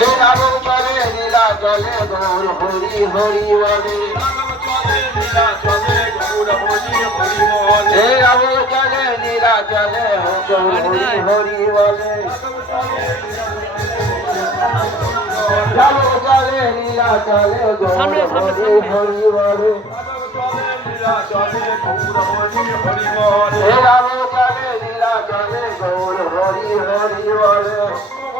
রাবণ চলে লীলা চলে গৌর হরি হরি বলে হে রাবণ চলে লীলা চলে গৌর হরি হরি বলে রাবণ চলে লীলা চলে গৌর হরি হরি বলে হে রাবণ চলে লীলা চলে গৌর হরি হরি বলে